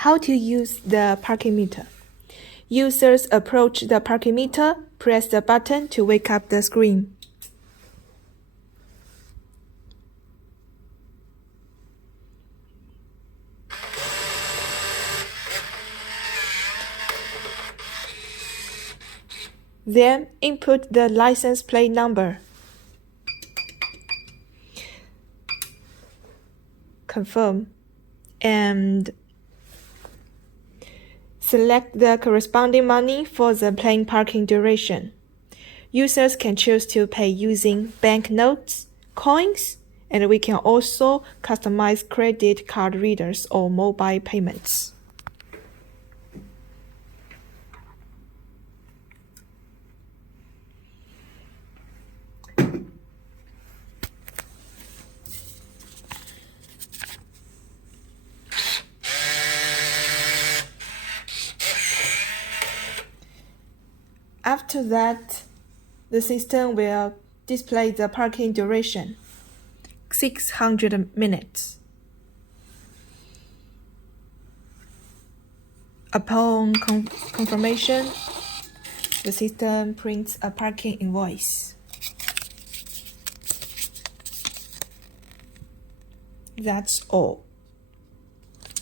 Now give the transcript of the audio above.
How to use the parking meter. Users approach the parking meter, press the button to wake up the screen. Then input the license plate number. Confirm and select the corresponding money for the plane parking duration. Users can choose to pay using banknotes, coins, and we can also customize credit card readers or mobile payments. After that, the system will display the parking duration, 600 minutes. Upon confirmation, the system prints a parking invoice. That's all.